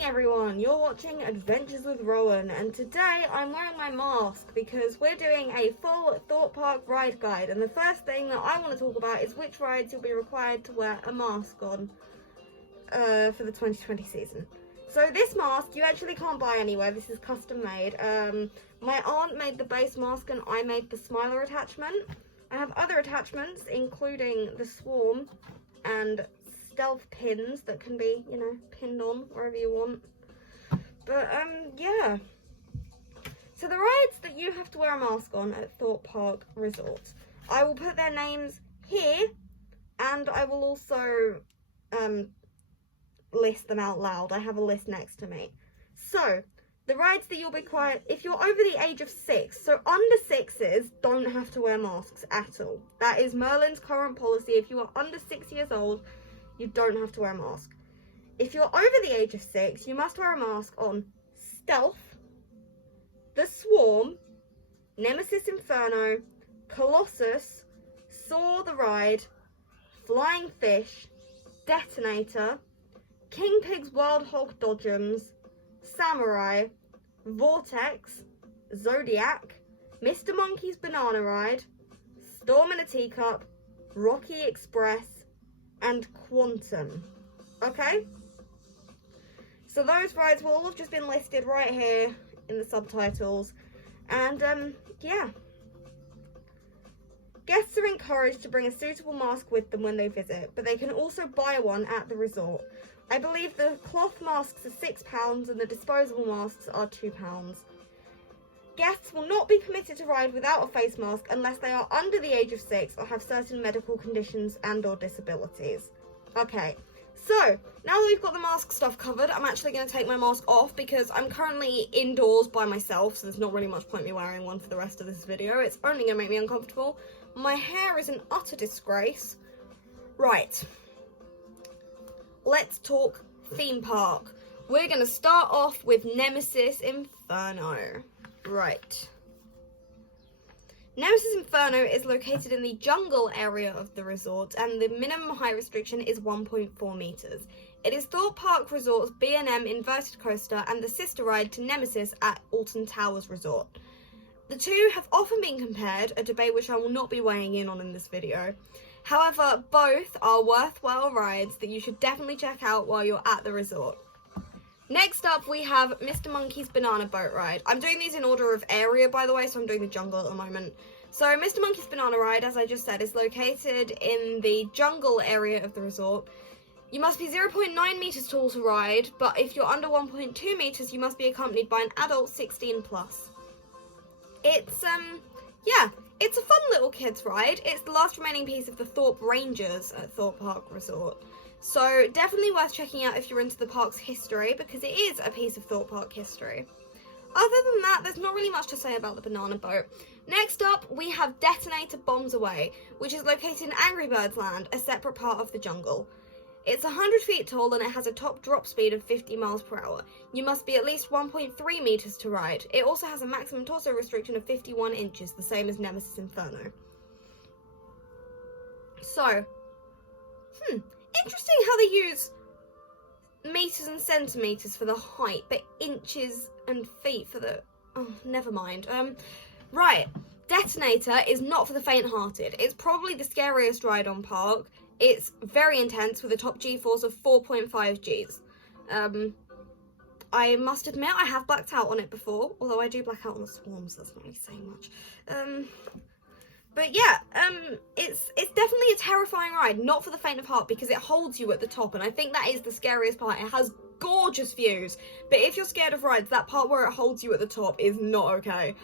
morning everyone, you're watching Adventures with Rowan, and today I'm wearing my mask because we're doing a full Thorpe Park ride guide, and the first thing that I want to talk about is which rides you'll be required to wear a mask on for the 2020 season. So this mask you actually can't buy anywhere, this is custom made. My aunt made the base mask and I made the smiler attachment. I have other attachments including the swarm and stealth pins that can be, you know, pinned on wherever you want. But yeah. So the rides that you have to wear a mask on at Thorpe Park Resort, I will put their names here, and I will also list them out loud. I have a list next to me. So the rides that you'll be required, if you're over the age of 6, so under 6s don't have to wear masks at all. That is Merlin's current policy. If you are under 6 years old, you don't have to wear a mask. If you're over the age of 6, you must wear a mask on Stealth, the Swarm, Nemesis Inferno, Colossus, Saw the Ride, Flying Fish, Detonator, King Pig's Wild Hog Dodgems, Samurai, Vortex, Zodiac, Mr. Monkey's Banana Ride, Storm in a Teacup, Rocky Express, and Quantum. Okay? So those rides will all have just been listed right here in the subtitles. And yeah. Guests are encouraged to bring a suitable mask with them when they visit, but they can also buy one at the resort. I believe the cloth masks are £6 and the disposable masks are £2. Guests will not be permitted to ride without a face mask unless they are under the age of 6 or have certain medical conditions and or disabilities. Okay, so now that we've got the mask stuff covered, I'm actually going to take my mask off because I'm currently indoors by myself, so there's not really much point me wearing one for the rest of this video. It's only going to make me uncomfortable. My hair is an utter disgrace. Right, let's talk theme park. We're going to start off with Nemesis Inferno. Right. Nemesis Inferno is located in the jungle area of the resort, and the minimum height restriction is 1.4 meters. It is Thorpe Park Resort's B&M inverted coaster and the sister ride to Nemesis at Alton Towers Resort. The two have often been compared, a debate which I will not be weighing in on in this video. However, both are worthwhile rides that you should definitely check out while you're at the resort. Next up, we have Mr. Monkey's Banana Boat Ride. I'm doing these in order of area, by the way, so I'm doing the jungle at the moment. So, Mr. Monkey's Banana Ride, as I just said, is located in the jungle area of the resort. You must be 0.9 meters tall to ride, but if you're under 1.2 meters, you must be accompanied by an adult 16 plus. It's, yeah, it's a fun little kids ride. It's the last remaining piece of the Thorpe Rangers at Thorpe Park Resort. So definitely worth checking out if you're into the park's history, because it is a piece of Thorpe Park history. Other than that, there's not really much to say about the banana boat. Next up, we have Detonator Bombs Away, which is located in Angry Birds Land, a separate part of the jungle. It's 100 feet tall and it has a top drop speed of 50 miles per hour. You must be at least 1.3 meters to ride. It also has a maximum torso restriction of 51 inches, the same as Nemesis Inferno. So, interesting how they use meters and centimeters for the height, but inches and feet for the... oh, never mind. Right, Detonator is not for the faint-hearted. It's probably the scariest ride on park. It's very intense with a top G-force of 4.5 Gs. I must admit I have blacked out on it before, although I do black out on the swarms, so that's not really saying much. But yeah, it's definitely a terrifying ride, not for the faint of heart, because it holds you at the top, and I think that is the scariest part. It has gorgeous views, but if you're scared of rides, that part where it holds you at the top is not okay.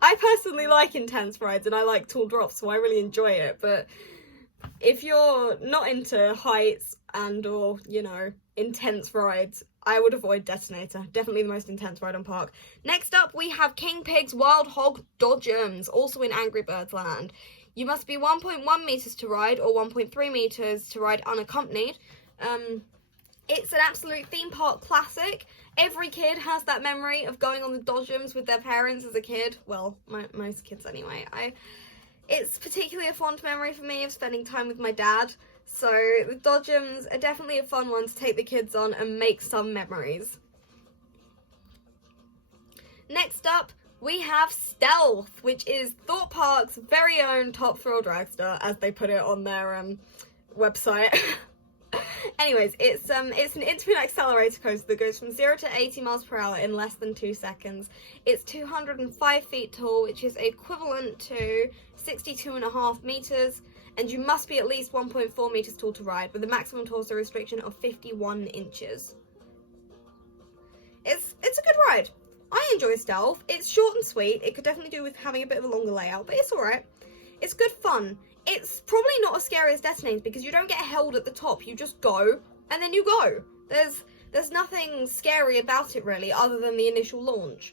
I personally like intense rides, and I like tall drops, so I really enjoy it, but if you're not into heights and or, you know, intense rides, I would avoid Detonator. Definitely the most intense ride on park. Next up, we have King Pig's Wild Hog Dodgems, also in Angry Birds Land. You must be 1.1 meters to ride or 1.3 meters to ride unaccompanied. It's an absolute theme park classic. Every kid has that memory of going on the Dodgems with their parents as a kid. Well, most kids anyway. It's particularly a fond memory for me of spending time with my dad. So the Dodgems are definitely a fun one to take the kids on and make some memories. Next up, we have Stealth, which is Thorpe Park's very own top thrill dragster, as they put it on their website. Anyways, it's an infinite accelerator coaster that goes from 0 to 80 miles per hour in less than 2 seconds. It's 205 feet tall, which is equivalent to 62.5 meters, and you must be at least 1.4 meters tall to ride, with a maximum torso restriction of 51 inches. It's a good ride. I enjoy Stealth. It's short and sweet. It could definitely do with having a bit of a longer layout, but it's alright. It's good fun. It's probably not as scary as Destinations because you don't get held at the top. You just go, and then you go. There's nothing scary about it really, other than the initial launch.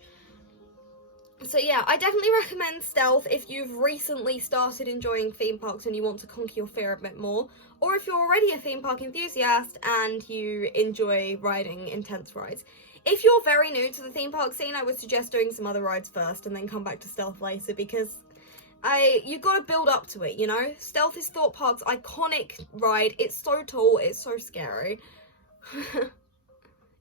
So yeah, I definitely recommend Stealth if you've recently started enjoying theme parks and you want to conquer your fear a bit more, or if you're already a theme park enthusiast and you enjoy riding intense rides. If you're very new to the theme park scene, I would suggest doing some other rides first and then come back to Stealth later, because you've got to build up to it, you know? Stealth is Thorpe Park's iconic ride. It's so tall, it's so scary.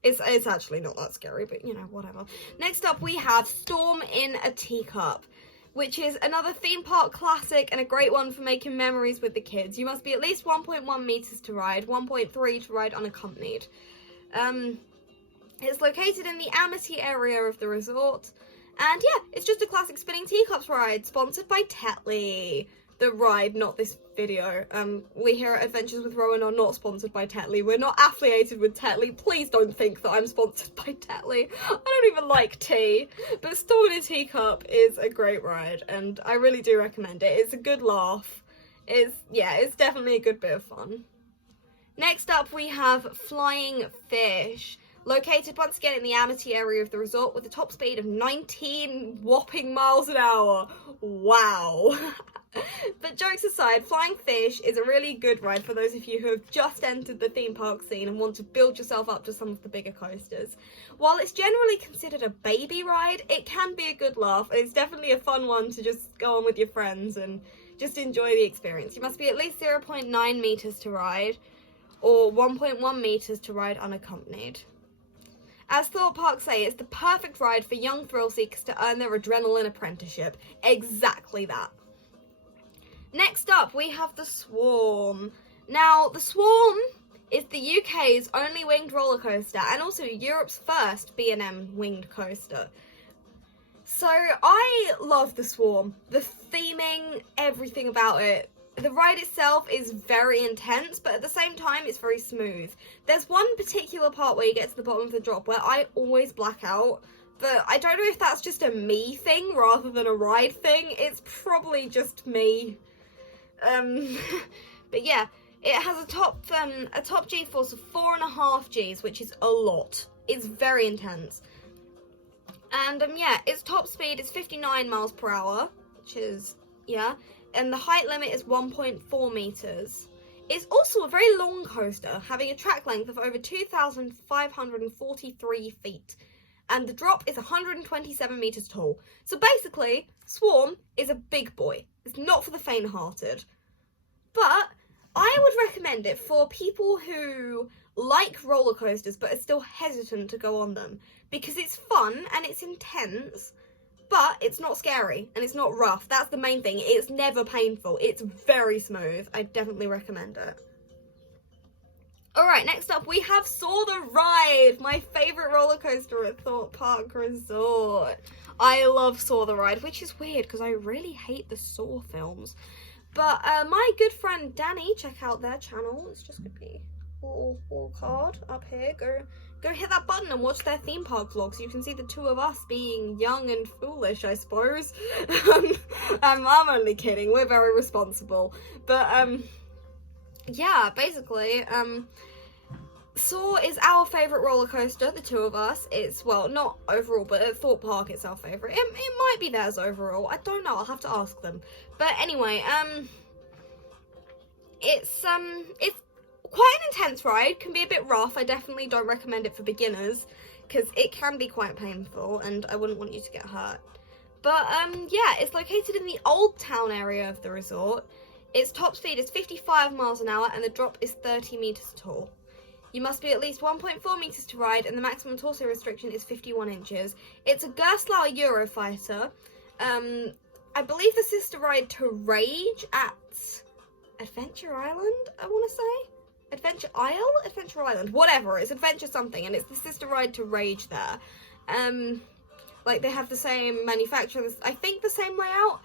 It's actually not that scary, but you know, whatever. Next up, we have Storm in a Teacup, which is another theme park classic and a great one for making memories with the kids. You must be at least 1.1 meters to ride, 1.3 to ride unaccompanied. It's located in the Amity area of the resort. And yeah, it's just a classic spinning teacups ride, sponsored by Tetley. The ride, not this video. We here at Adventures with Rowan are not sponsored by Tetley. We're not affiliated with Tetley. Please don't think that I'm sponsored by Tetley. I don't even like tea. But Storm in a Teacup is a great ride, and I really do recommend it. It's a good laugh. It's definitely a good bit of fun. Next up, we have Flying Fish. Located once again in the Amity area of the resort with a top speed of 19 whopping miles an hour. Wow. But jokes aside, Flying Fish is a really good ride for those of you who have just entered the theme park scene and want to build yourself up to some of the bigger coasters. While it's generally considered a baby ride, it can be a good laugh. It's definitely a fun one to just go on with your friends and just enjoy the experience. You must be at least 0.9 meters to ride, or 1.1 meters to ride unaccompanied. As Thorpe Park say, it's the perfect ride for young thrill seekers to earn their adrenaline apprenticeship. Exactly that. Next up, we have the Swarm. Now, the Swarm is the UK's only winged roller coaster and also Europe's first B&M winged coaster. So, I love the Swarm. The theming, everything about it. The ride itself is very intense, but at the same time, it's very smooth. There's one particular part where you get to the bottom of the drop where I always black out, but I don't know if that's just a me thing rather than a ride thing. It's probably just me. But yeah, it has a top G-force of 4.5 Gs, which is a lot. It's very intense. And yeah, its top speed is 59 miles per hour, which is, yeah. And the height limit is 1.4 meters. It's also a very long coaster, having a track length of over 2,543 feet. And the drop is 127 meters tall. So basically, Swarm is a big boy. It's not for the faint-hearted. But I would recommend it for people who like roller coasters but are still hesitant to go on them. Because it's fun and it's intense, but it's not scary and it's not rough. That's the main thing. It's never painful. It's very smooth. I definitely recommend it. Alright, next up we have Soar the Ride, my favourite roller coaster at Thorpe Park Resort. I love Soar the Ride, which is weird because I really hate the Saw films. But my good friend Danny, check out their channel. It's just going to be a little card up here. Go hit that button and watch their theme park vlog so you can see the two of us being young and foolish, I suppose. I'm only kidding. We're very responsible. But, yeah, basically, Soar is our favourite roller coaster, the two of us. It's, well, not overall, but at Thorpe Park it's our favourite. It might be theirs overall. I don't know. I'll have to ask them. But anyway, it's quite an intense ride, can be a bit rough. I definitely don't recommend it for beginners because it can be quite painful and I wouldn't want you to get hurt. But yeah, it's located in the Old Town area of the resort. Its top speed is 55 miles an hour and the drop is 30 meters tall. You must be at least 1.4 meters to ride, and the maximum torso restriction is 51 inches. It's a Gerstlauer Eurofighter. I believe the sister ride to Rage at Adventure Island, I want to say? Adventure Isle? Adventure Island. Whatever, it's Adventure something, and it's the sister ride to Rage there. Like, they have the same manufacturer, I think the same layout.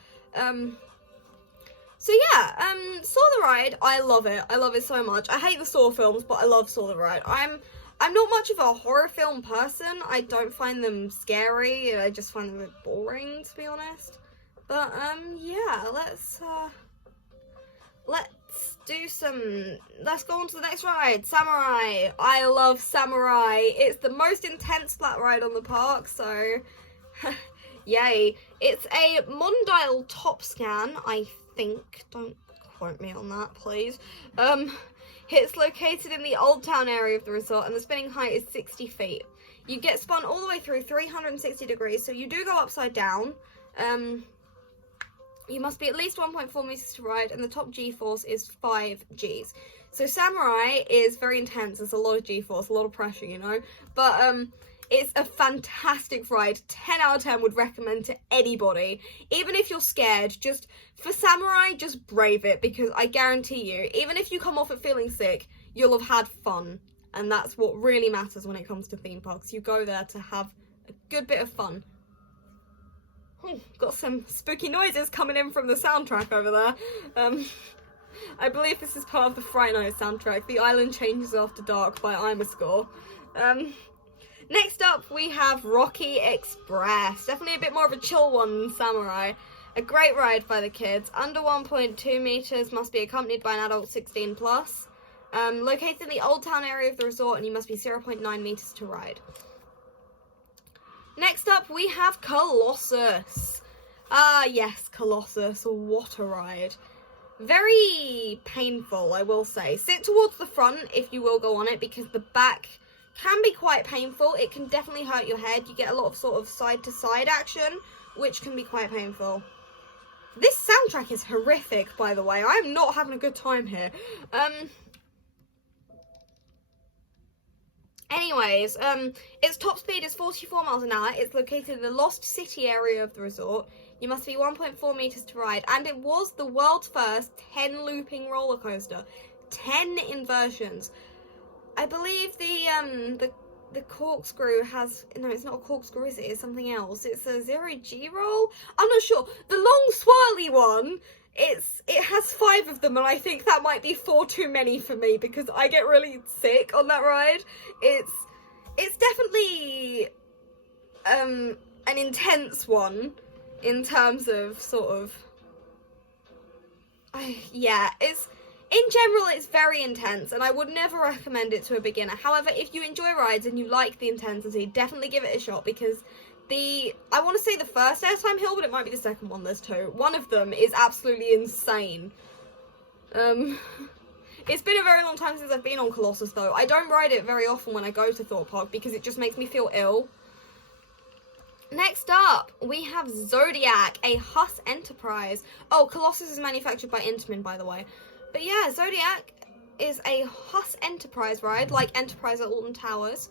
So yeah, Saw the Ride, I love it. I love it so much. I hate the Saw films, but I love Saw the Ride. I'm not much of a horror film person. I don't find them scary. I just find them a bit boring, to be honest. But, yeah, let's go on to the next ride. Samurai. I love Samurai. It's the most intense flat ride on the park, so yay. It's a Mondial top scan, I think. Don't quote me on that, please. It's located in the Old Town area of the resort, and the spinning height is 60 feet. You get spun all the way through 360 degrees, so you do go upside down. You must be at least 1.4 meters to ride, and the top G-force is 5 Gs. So Samurai is very intense. There's a lot of G-force, a lot of pressure, you know. But it's a fantastic ride. 10 out of 10 would recommend to anybody. Even if you're scared, just for Samurai, just brave it, because I guarantee you, even if you come off it feeling sick, you'll have had fun. And that's what really matters when it comes to theme parks. You go there to have a good bit of fun. Oh, got some spooky noises coming in from the soundtrack over there. I believe this is part of the Fright Night soundtrack. The Island Changes After Dark by Imascore. Next up, we have Rocky Express. Definitely a bit more of a chill one than Samurai. A great ride by the kids. Under 1.2 meters, must be accompanied by an adult 16 plus. Located in the Old Town area of the resort, and you must be 0.9 meters to ride. Next up, we have Colossus. Ah, yes, Colossus. What a ride. Very painful, I will say. Sit towards the front if you will go on it, because the back can be quite painful. It can definitely hurt your head. You get a lot of sort of side-to-side action, which can be quite painful. This soundtrack is horrific, by the way. I'm not having a good time here. Anyways, its top speed is 44 miles an hour. It's located in the Lost City area of the resort. You must be 1.4 meters to ride. And it was the world's first 10 looping roller coaster. 10 inversions. I believe the corkscrew has... No, it's not a corkscrew, is it? It's something else. It's a 0G roll? I'm not sure. The long swirly one... It has 5 of them, and I think that might be 4 too many for me, because I get really sick on that ride. It's definitely an intense one in terms of sort of yeah, in general it's very intense, and I would never recommend it to a beginner. However, if you enjoy rides and you like the intensity, definitely give it a shot, because I want to say the first airtime hill, but it might be the second one, there's 2. One of them is absolutely insane. It's been a very long time since I've been on Colossus, though. I don't ride it very often when I go to Thorpe Park, because it just makes me feel ill. Next up, we have Zodiac, a Huss Enterprise. Oh, Colossus is manufactured by Intamin, by the way. But yeah, Zodiac is a Huss Enterprise ride, like Enterprise at Alton Towers.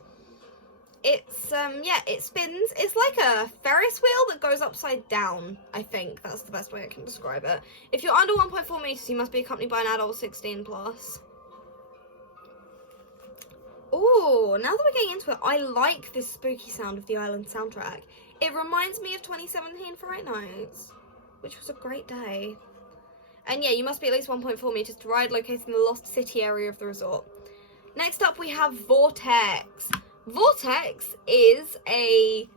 It's, yeah, it spins. It's like a Ferris wheel that goes upside down, I think. That's the best way I can describe it. If you're under 1.4 meters, you must be accompanied by an adult 16 plus. Ooh, now that we're getting into it, I like this spooky sound of the Island soundtrack. It reminds me of 2017 Fright Nights, which was a great day. And yeah, you must be at least 1.4 meters to ride, located in the Lost City area of the resort. Next up, we have Vortex. Vortex is a,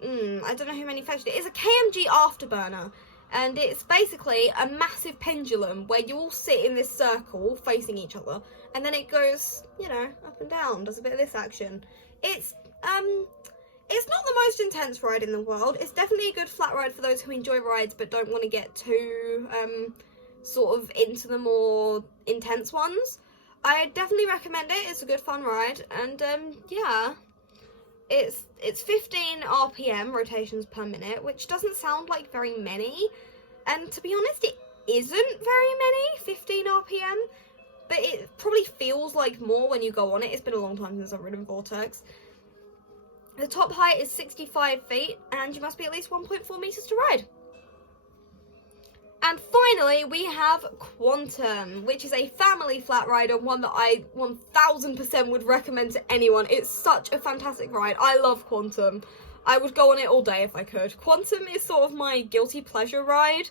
I don't know who manufactured it. It's a KMG afterburner, and it's basically a massive pendulum where you all sit in this circle facing each other, and then it goes, you know, up and down, does a bit of this action. It's not the most intense ride in the world. It's definitely a good flat ride for those who enjoy rides but don't want to get too, sort of into the more intense ones. I definitely recommend it. It's a good fun ride, and yeah, it's 15 RPM rotations per minute, which doesn't sound like very many. And to be honest, isn't very many, 15 RPM, but it probably feels like more when you go on it. It's been a long time since I've ridden Vortex. The top height is 65 feet, and you must be at least 1.4 meters to ride. And finally, we have Quantum, which is a family flat rider, one that I 1000% would recommend to anyone. It's such a fantastic ride. I love Quantum. I would go on it all day if I could. Quantum is sort of my guilty pleasure ride.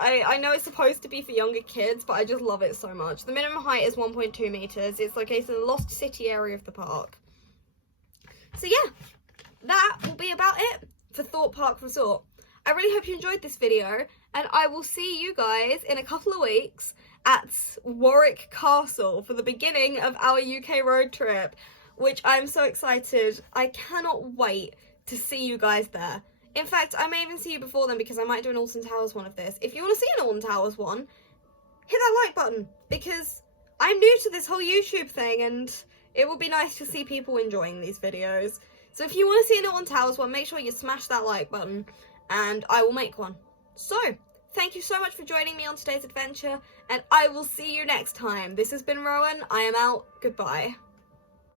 I know it's supposed to be for younger kids, but I just love it so much. The minimum height is 1.2 meters. It's located in the Lost City area of the park. So yeah, that will be about it for Thorpe Park Resort. I really hope you enjoyed this video, and I will see you guys in a couple of weeks at Warwick Castle for the beginning of our UK road trip, which I'm so excited. I cannot wait to see you guys there. In fact, I may even see you before then, because I might do an Alton Towers one of this. If you want to see an Alton Towers one, hit that like button, because I'm new to this whole YouTube thing, and it would be nice to see people enjoying these videos. So if you want to see an Alton Towers one, make sure you smash that like button, and I will make one. So, thank you so much for joining me on today's adventure, and I will see you next time. This has been Rowan. I am out. Goodbye.